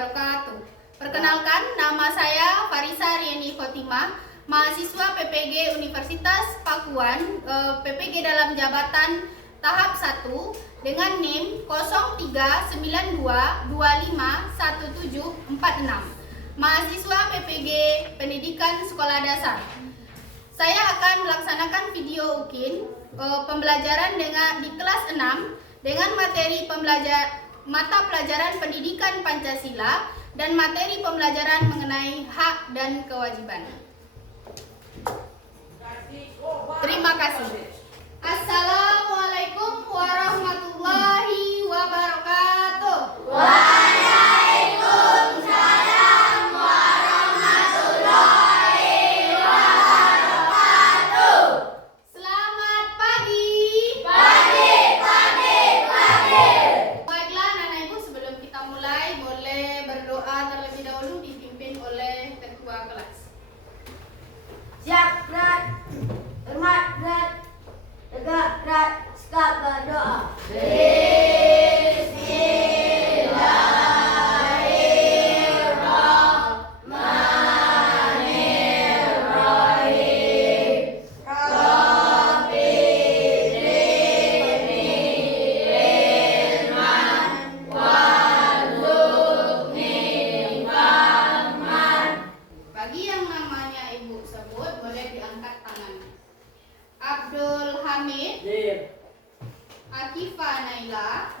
wabarakatuh. Perkenalkan, nama saya Farisa Rieni Khotimah, mahasiswa PPG Universitas Pakuan, PPG dalam jabatan tahap 1 dengan NIM 0392251746, mahasiswa PPG Pendidikan Sekolah Dasar. Saya akan melaksanakan video UKIN pembelajaran di kelas 6 dengan materi mata pelajaran pendidikan Pancasila dan materi pembelajaran mengenai hak dan kewajiban. Terima kasih. Assalamualaikum warahmatullahi wabarakatuh. Waalaikumsalam warahmatullahi wabarakatuh. Selamat pagi. Pagi. Baiklah anak-anak ibu, sebelum kita mulai boleh berdoa terlebih dahulu dipimpin oleh ketua kelas. Siap, berat. Hormat, berat. Tegak, berat. Sikap, berdoa. Bagi yang namanya ibu sebut boleh diangkat tangannya. Abdul Hamid, Akifa Naila,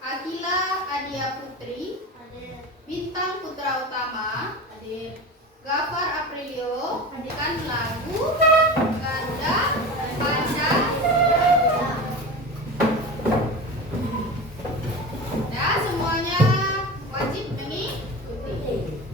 Akila Adia Putri, Bintang Putra Utama, Gafar Aprilio, Kan Lagu, Ganda, Panda, ya semuanya wajib mengikuti.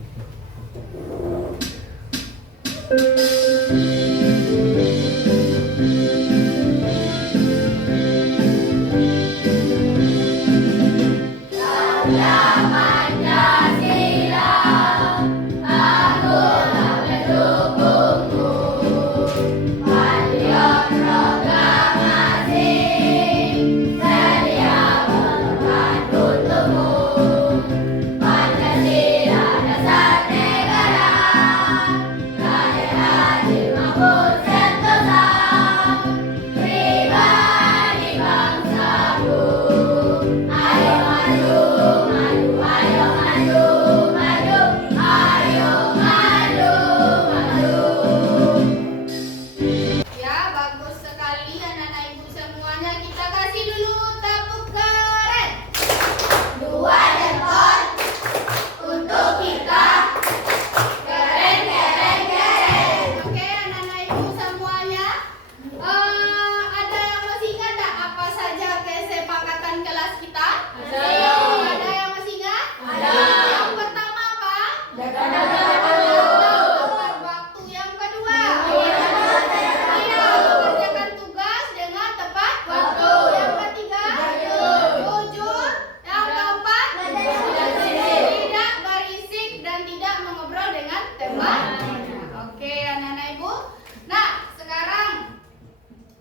Ya, bagus sekali anak-anak ibu semuanya. Kita kasih dulu tepuk keren. 2 jempol untuk kita. Keren. Oke, anak-anak ibu semuanya. Ada yang masih ingat tak apa saja kesepakatan kelas kita? Ada yang masih ingat? Yang pertama apa? Tepat waktu. Yang kedua? Mengerjakan tugas dengan tepat waktu. Yang ketiga? Jujur. Yang keempat? Tidak berisik dan tidak mengobrol dengan teman. Oke, anak-anak ibu. Nah, sekarang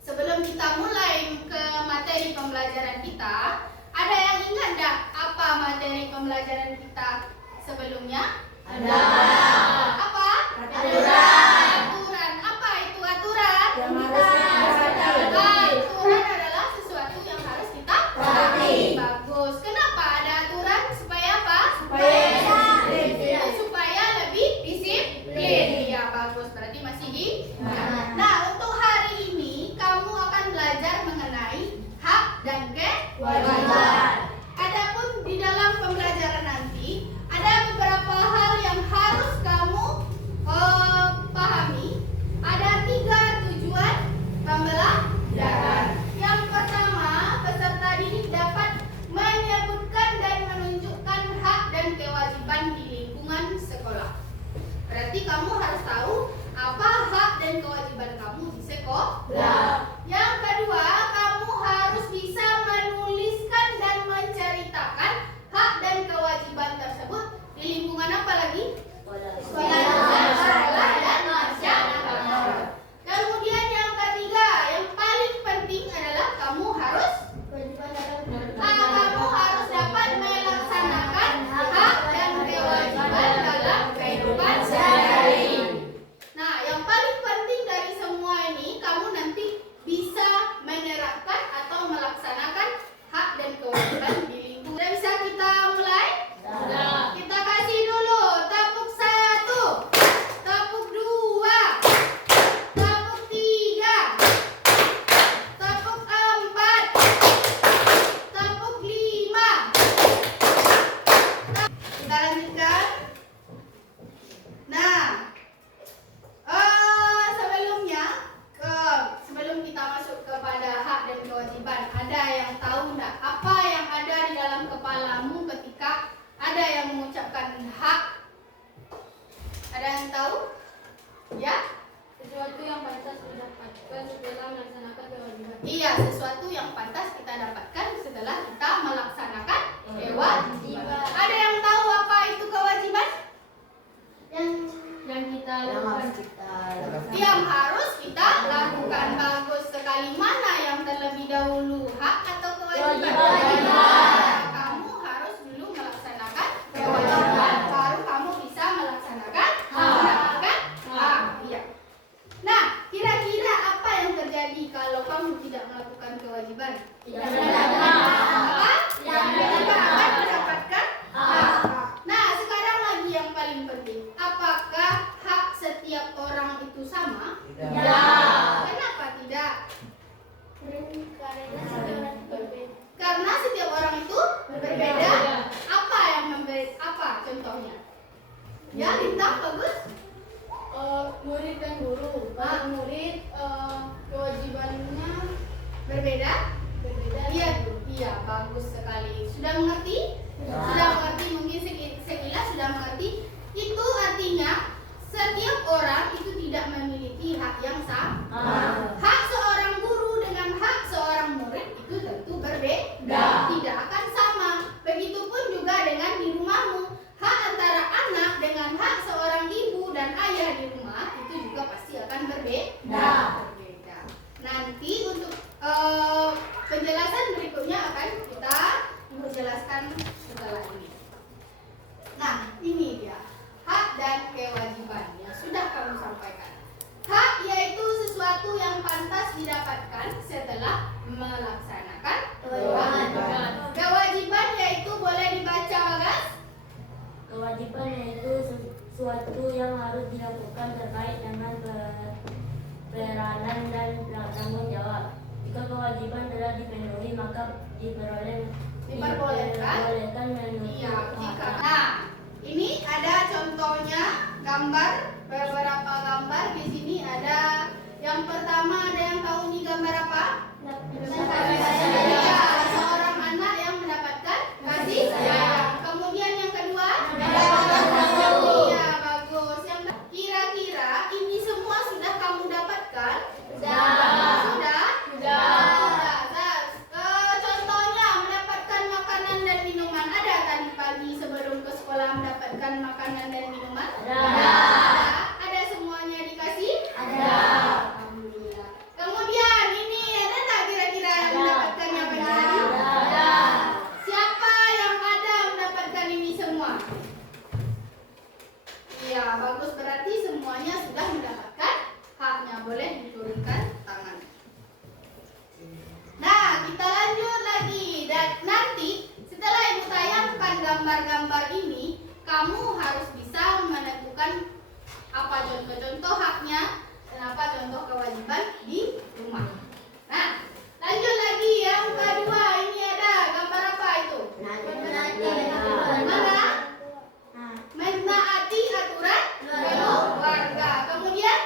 sebelum kita mulai ke materi pembelajaran kita, ada yang ingat enggak apa materi pembelajaran kita sebelumnya? Apa? Aturan. Apa itu aturan? Aturan adalah sesuatu yang harus kita taati. Bagus. Kenapa ada aturan? Supaya apa? Supaya lebih disiplin. Ya, bagus. Berarti masih di. Nah, untuk hari ini kamu akan belajar mengenai hak dan kewajiban. Adapun di dalam pembelajaran nanti ada beberapa hal yang harus kamu pahami. Ada 3 tujuan pembelajaran. Yang pertama, peserta didik dapat menyebutkan dan menunjukkan hak dan kewajiban kewajiban. Ada yang tahu apa itu kewajiban? Yang kita lakukan. Yang harus kita lakukan. Bagus sekali. Mana yang terlebih dahulu, hak atau kewajiban? Kamu harus dulu melaksanakan kewajiban, baru kamu bisa melaksanakan hak. Iya. Nah, kira-kira apa yang terjadi kalau kamu tidak melakukan kewajiban? Tidak akan mendapatkan hak. Nah, sekarang lagi yang paling penting. Apakah hak setiap orang itu sama? Kenapa tidak? Karena setiap orang itu berbeda. Apa yang memberi? Apa contohnya? Ya, Lintang, bagus. Murid dan guru. Kalau murid kewajibannya Berbeda? berbeda. Iya, bagus sekali. Sudah mengerti? Sudah mengerti, mungkin sekilas sudah mengerti. Itu artinya setiap orang itu tidak memiliki hak yang sama. Hak seorang guru dengan hak seorang murid itu tentu berbeda, tidak akan sama. Begitupun juga dengan di rumahmu. Hak antara anak dengan hak seorang ibu dan ayah di rumah itu juga pasti akan berbeda. Nanti untuk penjelasan berikutnya akan kita jelaskan setelah ini. Nah, ini dia hak dan kewajiban yang sudah kamu sampaikan. Hak yaitu sesuatu yang pantas didapatkan setelah melaksanakan kewajiban. Kewajiban yaitu boleh dibaca, Bagas? Kewajiban yaitu sesuatu yang harus dilakukan terkait dengan peranan dan tanggung jawab. Jika kewajiban telah dipenuhi, maka diperbolehkan menunjuk Iya, jika. hak. Nah, ini ada contohnya gambar, beberapa gambar di sini ada. Yang pertama, ada yang tahu ini gambar apa? Iya, seorang anak yang mendapatkan kasih sayang. Kemudian yang kedua, iya, bagus. Yang kira-kira ini semua sudah kamu dapatkan? Sudah. Contohnya mendapatkan makanan dan minuman. Ada tadi pagi sebelum ke sekolah mendapatkan makanan dan minuman? Ada semuanya dikasih? Alhamdulillah. Kemudian ini ada tak kira-kira yang mendapatkannya pagi tadi? Siapa yang ada mendapatkan ini semua? Iya, bagus, berarti semuanya sudah mendapatkan haknya. Boleh diturunkan tangan. Nah, kita lanjut lagi. Dan nanti setelah Ibu tayangkan gambar-gambar ini, kamu harus bisa menentukan apa contoh-contoh haknya dan apa contoh kewajiban di rumah. Nah, lanjut lagi yang kedua. Ini ada gambar apa itu? Mana? Menaati aturan keluarga. Kemudian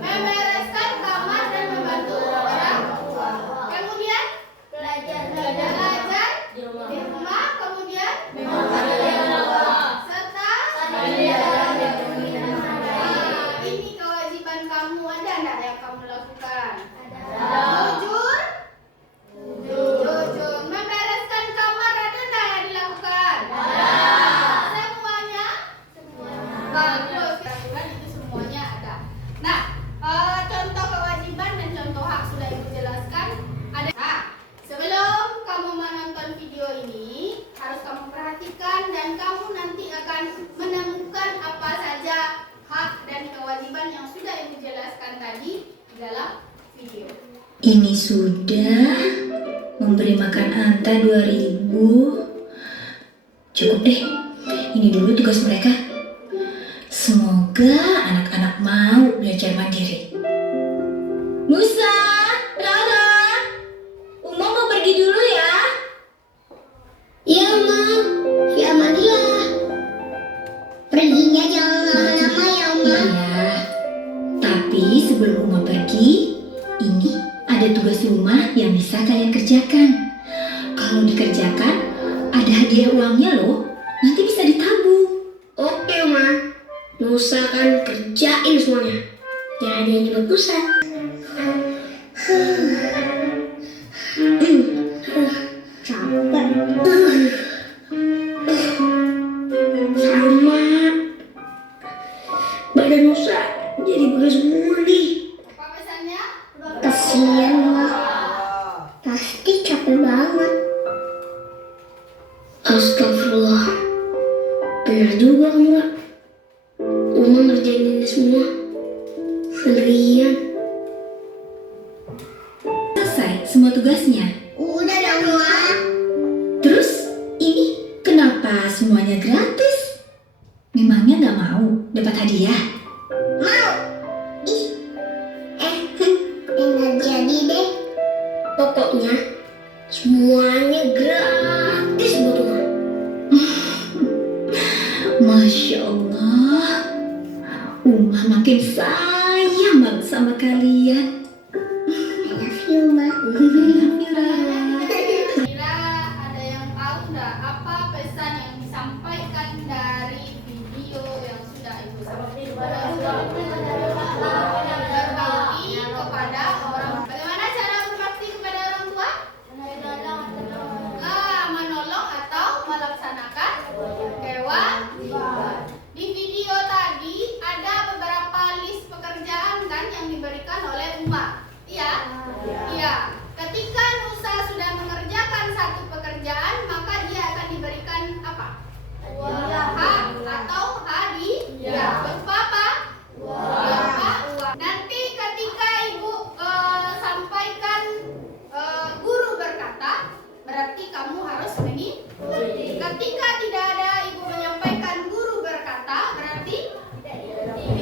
membereskan kamar dan membantu orang tua. Kemudian belajar Di rumah. di rumah. Kemudian serta ini kewajiban kamu. Ada enggak yang kamu lakukan? Jujur. Membereskan kamar ada enggak yang dilakukan? Semuanya? Bagus. Aturan itu semuanya ada. Nah, contoh kewajiban dan contoh hak sudah Ibu jelaskan. Ada. Nah, sebelum kamu menonton video ini, harus kamu perhatikan dan kamu nanti akan menemukan apa saja hak dan kewajiban yang sudah Ibu jelaskan tadi di dalam video. Ini sudah memberi makan Anta 2000. Cukup deh, ini dulu tugas mereka. Semoga anak-anak mau belajar mandiri. Musa, Rara, Uma mau pergi dulu ya. Iya, Ma. Ya, Maria. Perginya jangan lama-lama ya, Ma. Iya, tapi sebelum Uma pergi, ini ada tugas rumah yang bisa kalian kerjakan. Kalau dikerjakan, ada hadiah uangnya loh. Nanti bisa ditabung. Oke, Ma. Musa akan kerjain semuanya. Biar hadiahnya bagusan. capek. Sama. Badan Nusa jadi beres semua nih. Apa pesannya? Kasian lah. Pasti capek banget. Astagfirullah. Benar juga enggak? Uma ngerjain ini semua sendirian. Selesai semua tugasnya. Udah dong, Ma. Terus ini kenapa semuanya gratis? Memangnya nggak mau dapat hadiah? Mau. Enggak jadi deh. Pokoknya semuanya gratis buat Uma. Masya Allah, Uma makin sayang banget sama kalian. I love you, Ma. Kira ada yang tahu nggak apa pesan yang disampaikan dari video yang sudah Ibu sampaikan? Berbakti kepada orang. Bagaimana cara berbakti kepada orang tua? Menolong atau melaksanakan kewajiban. Di video tadi ada beberapa list pekerjaan kan yang diberikan oleh Uma. Iya? Iya. Ketika Nusa sudah mengerjakan satu pekerjaan, maka dia akan diberikan apa? Hak atau hadiah. Berupa apa? Berupa uang. Nanti ketika Ibu sampaikan guru berkata, berarti kamu harus mengikuti. Ketika tidak ada Ibu menyampaikan guru berkata, berarti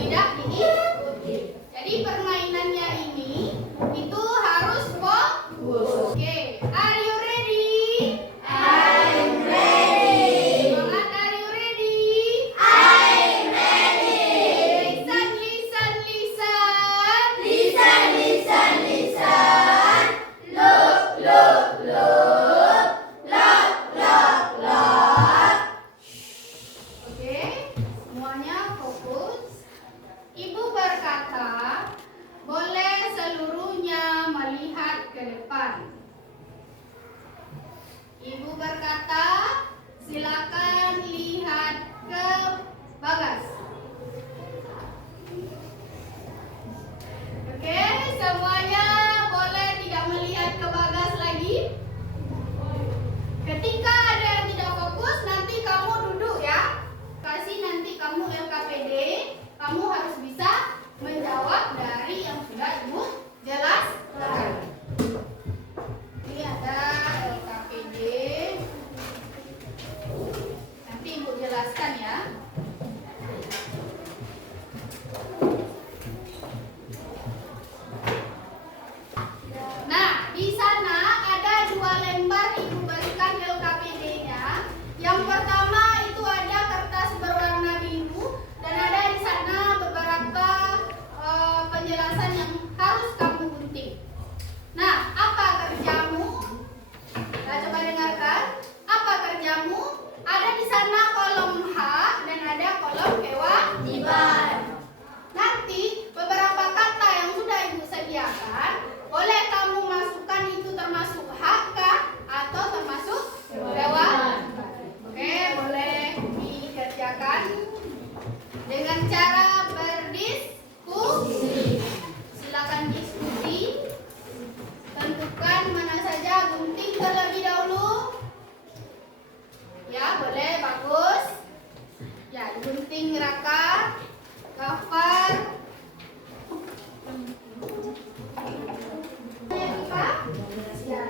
tidak diikuti. Jadi permainannya ini itu harus fokus. Oke, are you ready? I'm ready. Semangat, are you ready? I'm ready. Listen, listen, listen. Listen, listen, listen. Look, look, look. Look, look, look. Oke, semuanya fokus. Ibu berkata, boleh seluruhnya melihat ke depan. Ibu berkata, silakan lihat ke Bagas. Oke, semuanya boleh tidak melihat ke Bagas lagi. Ketika ada yang tidak fokus, nanti kamu duduk ya. Kasih nanti kamu LKPD, kamu harus bisa menjawab dari yang sudah Ibu jelaskan. Ini ada LKPD. Nanti Ibu jelaskan ya. Nah, di sana ada 2 lembar Ibu berikan LKPD-nya. Yang pertama itu ada kertas berwarna biru dan ada di sana beberapa penjelasan yang harus kamu gunting. Nah, apa kerjamu? Nah, coba dengarkan. Apa kerjamu? Ada di sana kolom H dan ada kolom kewajiban. Nanti beberapa kata yang sudah Ibu sediakan, boleh kamu masukkan itu termasuk hak kah atau termasuk kewajiban. Oke, boleh dikerjakan dengan cara berdiskusi. Silakan diskusi. Tentukan mana saja, gunting terlebih dahulu. Ya, boleh, bagus. Ya, gunting Raka, Gafar. Ya,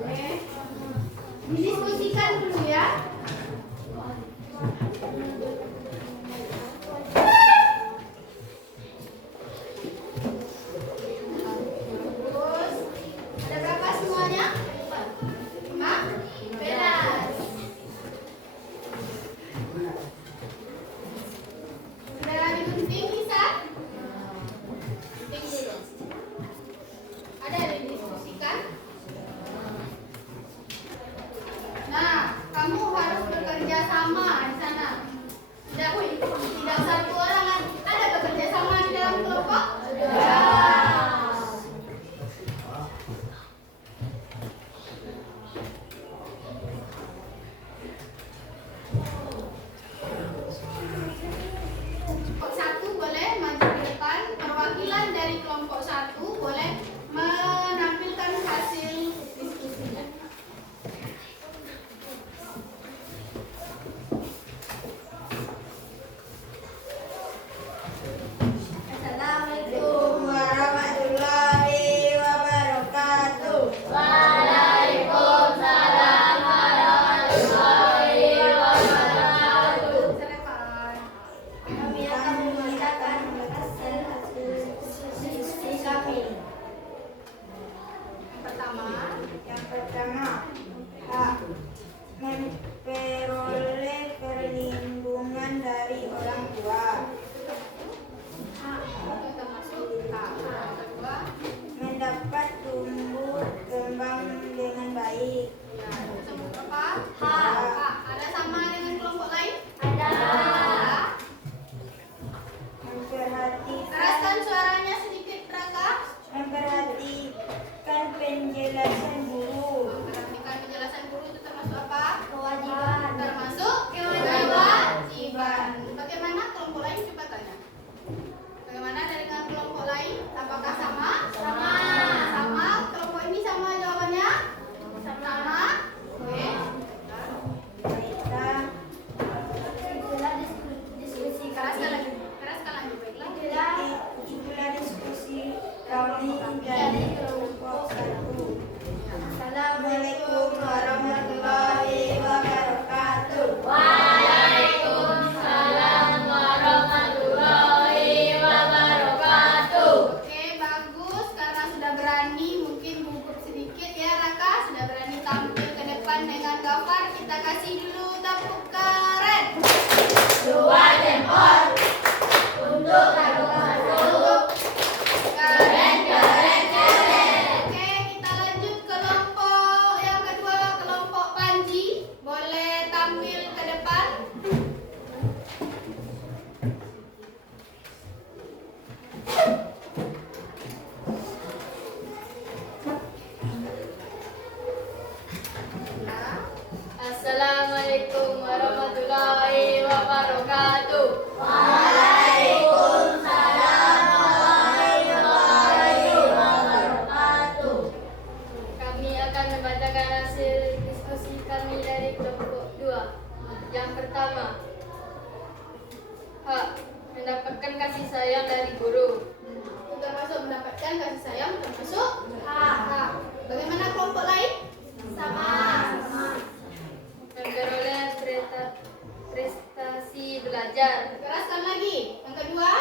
boleh. Didiskusikan dulu ya. Bagus. Ada berapa semuanya? 15. Sudah digunting bisa? Gunting dulu. Ada yang didiskusikan? kelompok 2. Yang pertama, H. Mendapatkan kasih sayang dari guru. Termasuk mendapatkan kasih sayang, termasuk H. Bagaimana kelompok lain? Sama. Memperoleh prestasi belajar. Keraskan lagi. Yang kedua,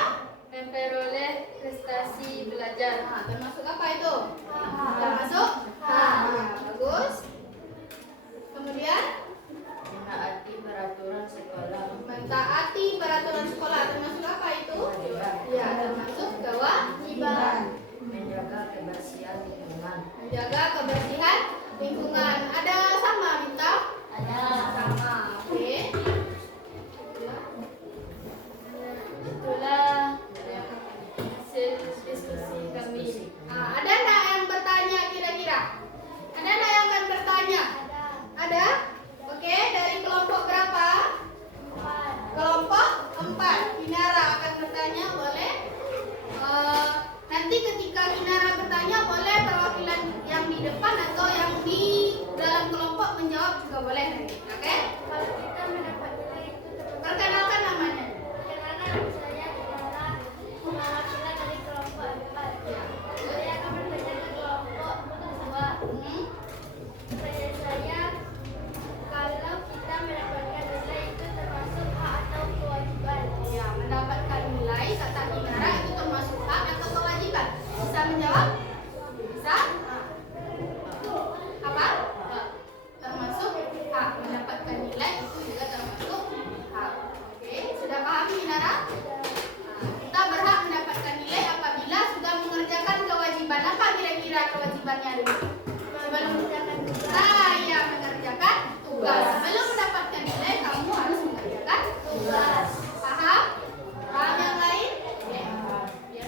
Memperoleh prestasi belajar. termasuk apa itu? Termasuk H. Bagus. Kemudian Menaati peraturan sekolah. mentaati peraturan sekolah, termasuk apa itu? Ya, termasuk kewajiban. Menjaga kebersihan lingkungan. Menjaga kebersihan lingkungan. Ada sama Minta? Ada. Sama. Oke. Itulah hasil diskusi kami. Ada nggak yang bertanya kira-kira? Ada nggak yang akan bertanya? Ada. Oke, dari kelompok berapa? Kelompok 4. Kinara akan bertanya, boleh? Nanti ketika Kinara bertanya, boleh perwakilan yang di depan atau yang di dalam kelompok menjawab juga boleh. Oke? Kalau kita mendapat nilai itu Perkenalkan namanya. perkenalan, saya Kinara, mewakili dari kelompok 4. Saya akan bertanya ke kelompok 2. Pertanyaan saya, kalau kita mendapatkan nilai itu termasuk hak atau kewajiban? Ya, mendapatkan nilai kata Kinara itu termasuk hak atau kewajiban? Bisa menjawab? Bisa? Apa? Termasuk hak. Mendapatkan nilai itu juga termasuk hak. Oke, sudah paham Kinara? Kita berhak mendapatkan nilai apabila sudah mengerjakan kewajiban. Apa kira-kira kewajibannya dulu? Sebelum mengerjakan tugas. Ya, mengerjakan tugas. Sebelum mendapatkan nilai, kamu harus mengerjakan tugas. Paham? Paham yang lain? Ya.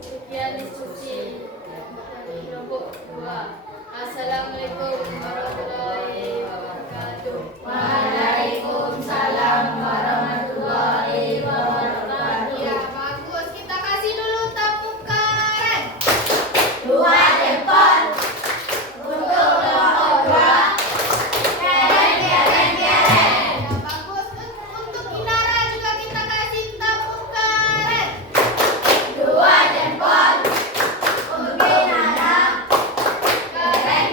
Sekian diskusi dari kelompok 2. Assalamualaikum warahmatullahi wabarakatuh. Waalaikumsalam warahmatullahi wabarakatuh. Ya, bagus. Kita kasih dulu tepuk keren. Dua jempol. Untuk kelompok 2. Keren. Ya, bagus. Untuk Kinara juga kita kasih tepuk keren. Dua jempol. Untuk Kinara. Keren.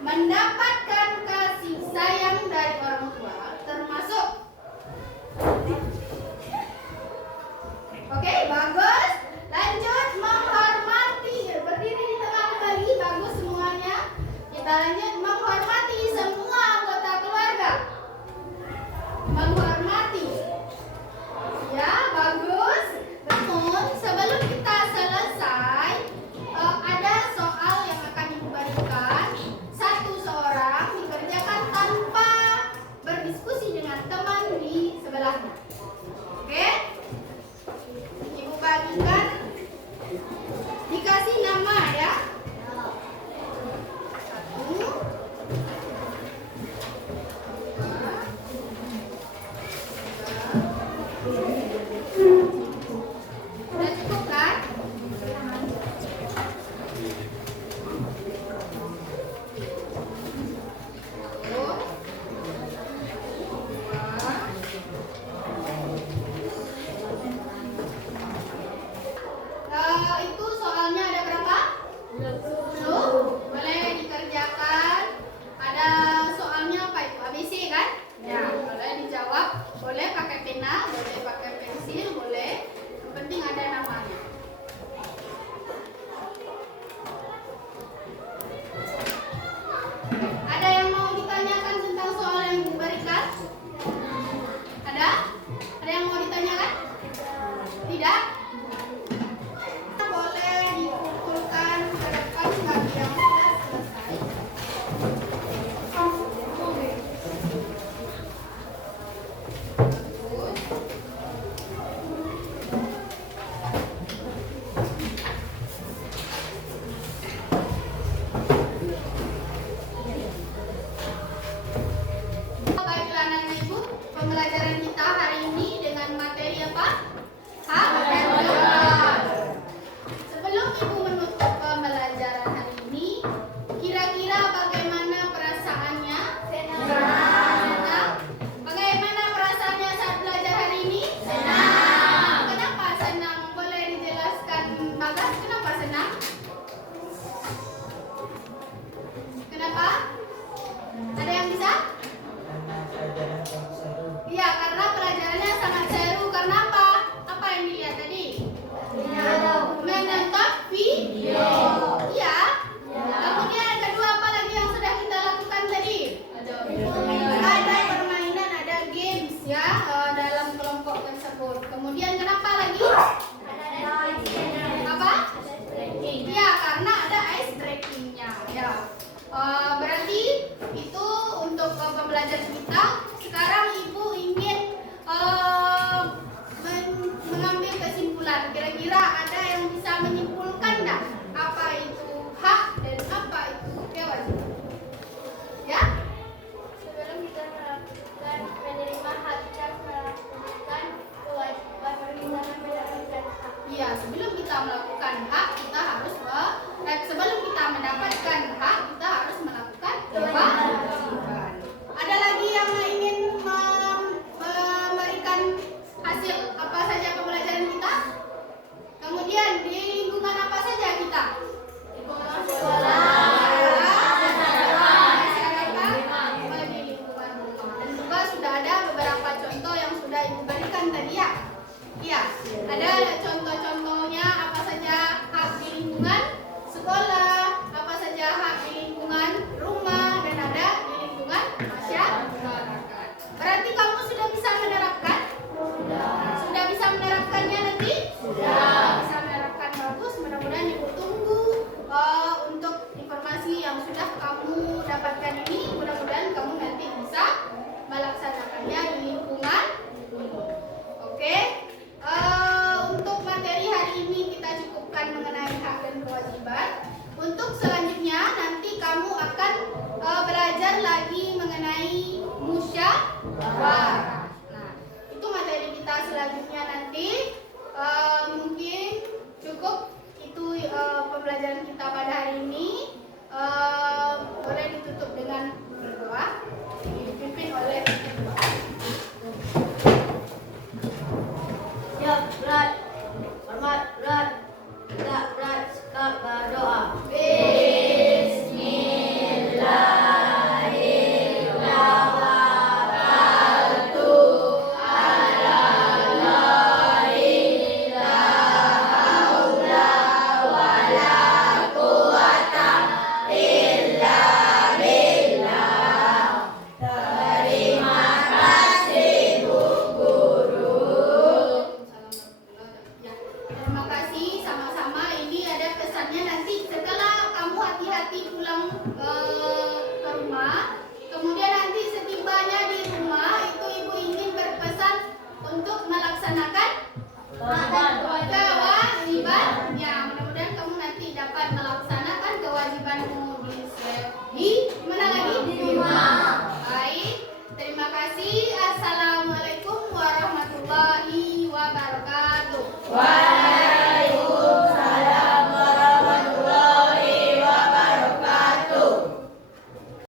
mendapatkan kasih sayang dari orang tua, termasuk oke, bagus. Lanjut, menghormati. Berdiri di tengah kembali, bagus semuanya. Kita lanjut, menghormati semua anggota keluarga. Menghormati. Ya, bagus. Namun, sebelum kita selesai, ada soal yang akan Ibu berikan. Seorang dikerjakan tanpa berdiskusi dengan teman di sebelahnya. Oke? Ibu bagikan, dikasih nama ya. 1, 2, 3. Sudah cukup kan? Itu soalnya ada berapa? 10. Boleh dikerjakan. Ada soalnya apa itu? ABC kan? Ya, boleh dijawab. Boleh pakai pena, boleh pakai pensil, boleh. Yang penting ada namanya. Ada yang mau ditanyakan tentang soal yang Ibu berikan? Ada? Ada yang mau ditanyakan? Tidak? Boleh dikumpulkan ke depan bagi yang sudah selesai. Baiklah anak-anak Ibu, pembelajaran kita hari ini dengan materi apa? Hak dan kewajiban. Sebelum Ibu menutup pembelajaran hari ini, kira-kira bagaimana perasaannya? Senang. Bagaimana perasaannya saat belajar hari ini? Senang. Kenapa senang? Boleh dijelaskan, Bagas, kenapa senang? Kenapa? Ada yang bisa? Iya, karena pelajarannya sangat seru. Karena apa? Apa yang dilihat tadi? Menonton video. Iya. Kemudian yang kedua, apa lagi yang sudah kita lakukan tadi? Ada permainan, ada games ya dalam kelompok tersebut. Kemudian kenapa lagi? Apa? Iya, karena ada ice breaking-nya. Ya. Berarti itu untuk pembelajaran kita. Sekarang Ibu ingin mengambil kesimpulan. Kira-kira ada yang bisa menyimpulkan enggak? Apa itu hak dan apa itu kewajiban? Ya? Sebelum kita melakukan menerima hak, kita melakukan kewajiban bersama mendapatkan hak. Iya, sebelum kita melakukan hak, kita harus sebelum kita mendapatkan hak, kita harus melakukan kewajiban. Ada lagi yang ingin memberikan hasil apa saja pembelajaran kita? Kemudian di lingkungan apa saja kita? Lingkungan sekolah, masyarakat, di lingkungan rumah. Dan juga sudah ada beberapa contoh yang sudah Ibu berikan tadi ya. Iya, ada contoh-contohnya apa saja hak di lingkungan sekolah, apa saja hak di lingkungan rumah, dan ada di lingkungan masyarakat. Berarti kamu sudah bisa menerapkan? Sudah bisa menerapkannya nanti? Sudah bisa menerapkan, bagus. Mudah-mudahan Ibu tunggu untuk informasi yang sudah kamu dapatkan ini. Mudah-mudahan kamu nanti bisa melaksanakannya di lingkungan. Oke. Untuk materi hari ini kita cukupkan mengenai hak dan kewajiban. Untuk selanjutnya nanti kamu akan belajar lagi mengenai musyawarah. Nah, itu materi kita selanjutnya nanti. Mungkin cukup itu pembelajaran kita pada hari ini. Boleh